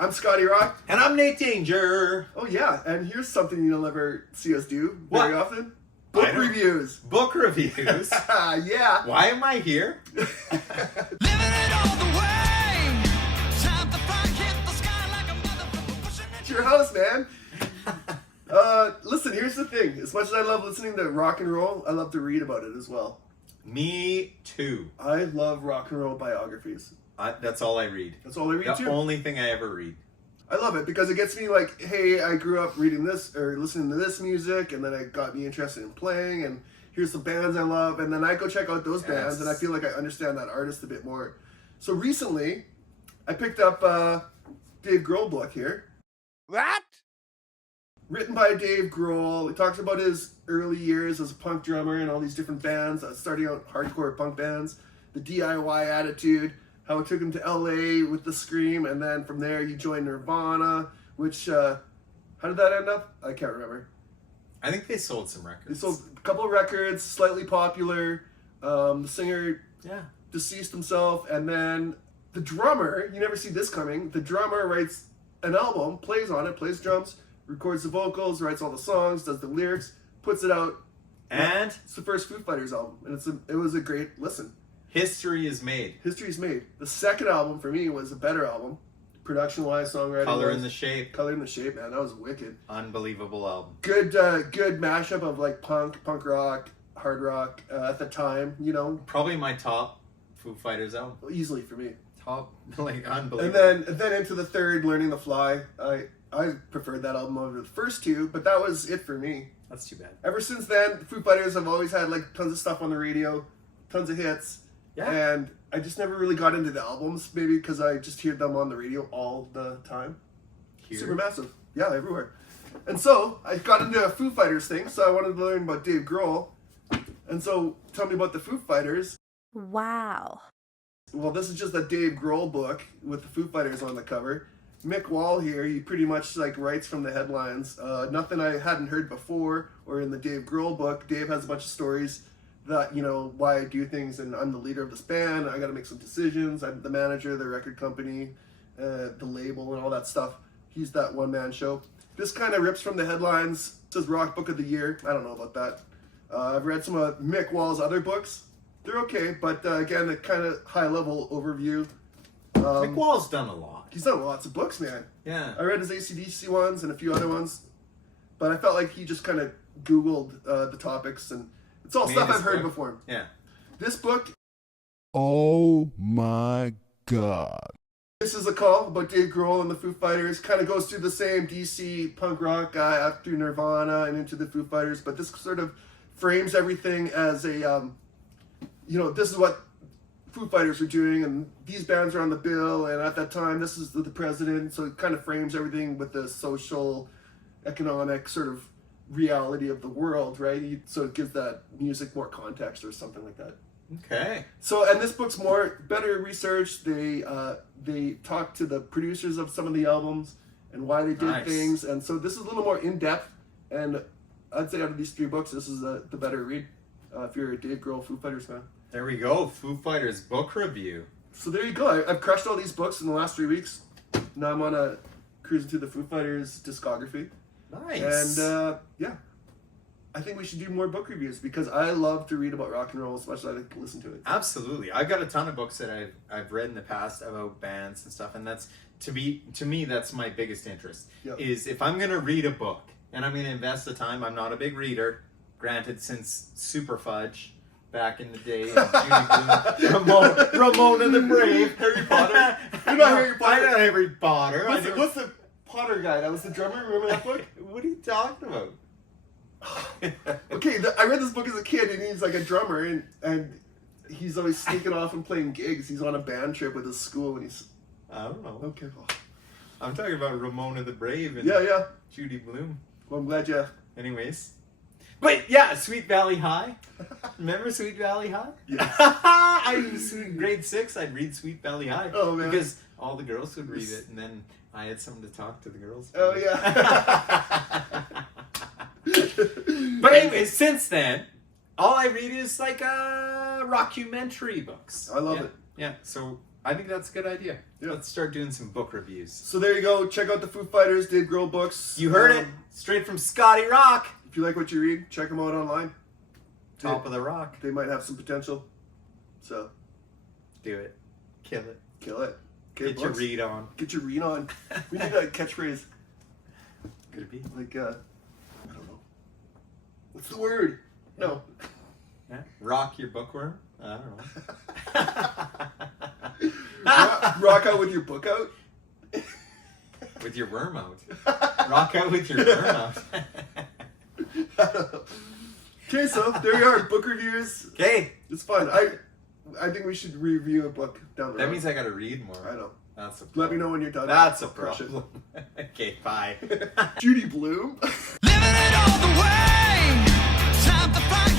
I'm Scotty Rock. And I'm Nate Danger. Oh yeah, and here's something you'll never see us do very often. Book reviews. Book reviews? Yeah. Why am I here? Living it all the way. Time to fly, hit the sky like a motherfucker pushing it. It's your house, man. Listen, here's the thing. As much as I love listening to rock and roll, I love to read about it as well. Me too. I love rock and roll biographies. That's all I read. That's all I read too. The only thing I ever read. I love it because it gets me like, hey, I grew up reading this or listening to this music, and then it got me interested in playing, and here's some bands I love, and then I go check out those bands, and I feel like I understand that artist a bit more. So recently, I picked up Dave Grohl book here. What? Written by Dave Grohl. He talks about his early years as a punk drummer in all these different bands, starting out hardcore punk bands, the DIY attitude, how it took him to LA with the Scream, and then from there he joined Nirvana, which, how did that end up? I can't remember. I think they sold some records. They sold a couple of records, slightly popular. The singer deceased himself, and then the drummer, you never see this coming, the drummer writes an album, plays on it, plays drums, records the vocals, writes all the songs, does the lyrics, puts it out. And it's the first Foo Fighters album, and it was a great listen. History is made. History is made. The second album for me was a better album, production-wise, songwriting. Color in the Shape. Color in the Shape, man, that was wicked. Unbelievable album. Good mashup of like punk rock, hard rock at the time. You know, probably my top Foo Fighters album. Easily for me. Top, like unbelievable. And then into the third, Learning to Fly. I preferred that album over the first two, but that was it for me. That's too bad. Ever since then, Foo Fighters have always had like tons of stuff on the radio, tons of hits. Yeah. And I just never really got into the albums, maybe because I just hear them on the radio all the time. Here? Supermassive. Yeah, everywhere. And so I got into a Foo Fighters thing, so I wanted to learn about Dave Grohl. And so tell me about the Foo Fighters. Wow. Well, this is just a Dave Grohl book with the Foo Fighters on the cover. Mick Wall here, he pretty much like writes from the headlines. Nothing I hadn't heard before or in the Dave Grohl book. Dave has a bunch of stories that, you know, why I do things, and I'm the leader of this band, I gotta make some decisions, I'm the manager of the record company, the label and all that stuff. He's that one-man show. This kind of rips from the headlines. It says Rock Book of the Year. I don't know about that. I've read some of Mick Wall's other books. They're okay, but again, a kind of high-level overview. Mick Wall's done a lot. He's done lots of books, man. Yeah. I read his AC/DC ones and a few other ones, but I felt like he just kind of Googled the topics, and it's all stuff I've heard before. Yeah. This book... Oh my God. This is a call about Dave Grohl and the Foo Fighters. Kind of goes through the same DC punk rock guy after Nirvana and into the Foo Fighters, but this sort of frames everything as a, you know, this is what Foo Fighters were doing, and these bands are on the bill, and at that time, this is the president, so it kind of frames everything with the social, economic sort of reality of the world, right? So it gives that music more context or something like that. Okay. So, and this book's better researched. They talk to the producers of some of the albums and why they did things, and so this is a little more in depth. And I'd say out of these three books, this is the better read if you're a Dave Grohl Foo Fighters fan. There we go, Foo Fighters book review. So there you go. I've crushed all these books in the last 3 weeks. Now I'm on a cruising through the Foo Fighters discography. Nice. And yeah, I think we should do more book reviews because I love to read about rock and roll as much as I like to listen to it. Absolutely. I've got a ton of books that I've read in the past about bands and stuff, and that's to me that's my biggest interest. Yep. Is if I'm gonna read a book and I'm gonna invest the time. I'm not a big reader, granted, since Super Fudge back in the day, and Judy Blume, Ramona the Brave, Harry Potter. You're not Harry Potter. I'm not Harry Potter. What's the Potter guy? That was the drummer. Remember that book? What are you talking about? Okay, I read this book as a kid, and he's like a drummer, and he's always sneaking off and playing gigs. He's on a band trip with his school, and he's... I don't know. Okay, well. I'm talking about Ramona the Brave and Judy Blume. Well, I'm glad you... Anyways. But yeah, Sweet Valley High. Remember Sweet Valley High? Yes. I was in grade 6, I'd read Sweet Valley High. Oh, man. Because all the girls would read it, and then I had someone to talk to the girls. Oh, yeah. But anyways, since then, all I read is like rockumentary books. I love it. Yeah, so I think that's a good idea. Yeah. Let's start doing some book reviews. So there you go. Check out the Foo Fighters, Dave Grohl books. You heard it straight from Scotty Rock. If you like what you read, check them out online. Top of the rock. They might have some potential. So Do it. Kill it. kill it. Okay, Get your books. read on. Get your read on. We need a catchphrase. Could it be? Like, I don't know. What's the word? No. Yeah. Rock your bookworm? I don't know. Rock out with your book out. With your worm out. Rock out with your worm out. Okay, so there you are. Book reviews. Okay. It's fun. I think we should review a book down the road. That means I gotta read more. I know. That's a problem. Let me know when you're done. That's a I'll crush it. problem. Okay, bye. Judy Bloom. Living it all the way. Time to find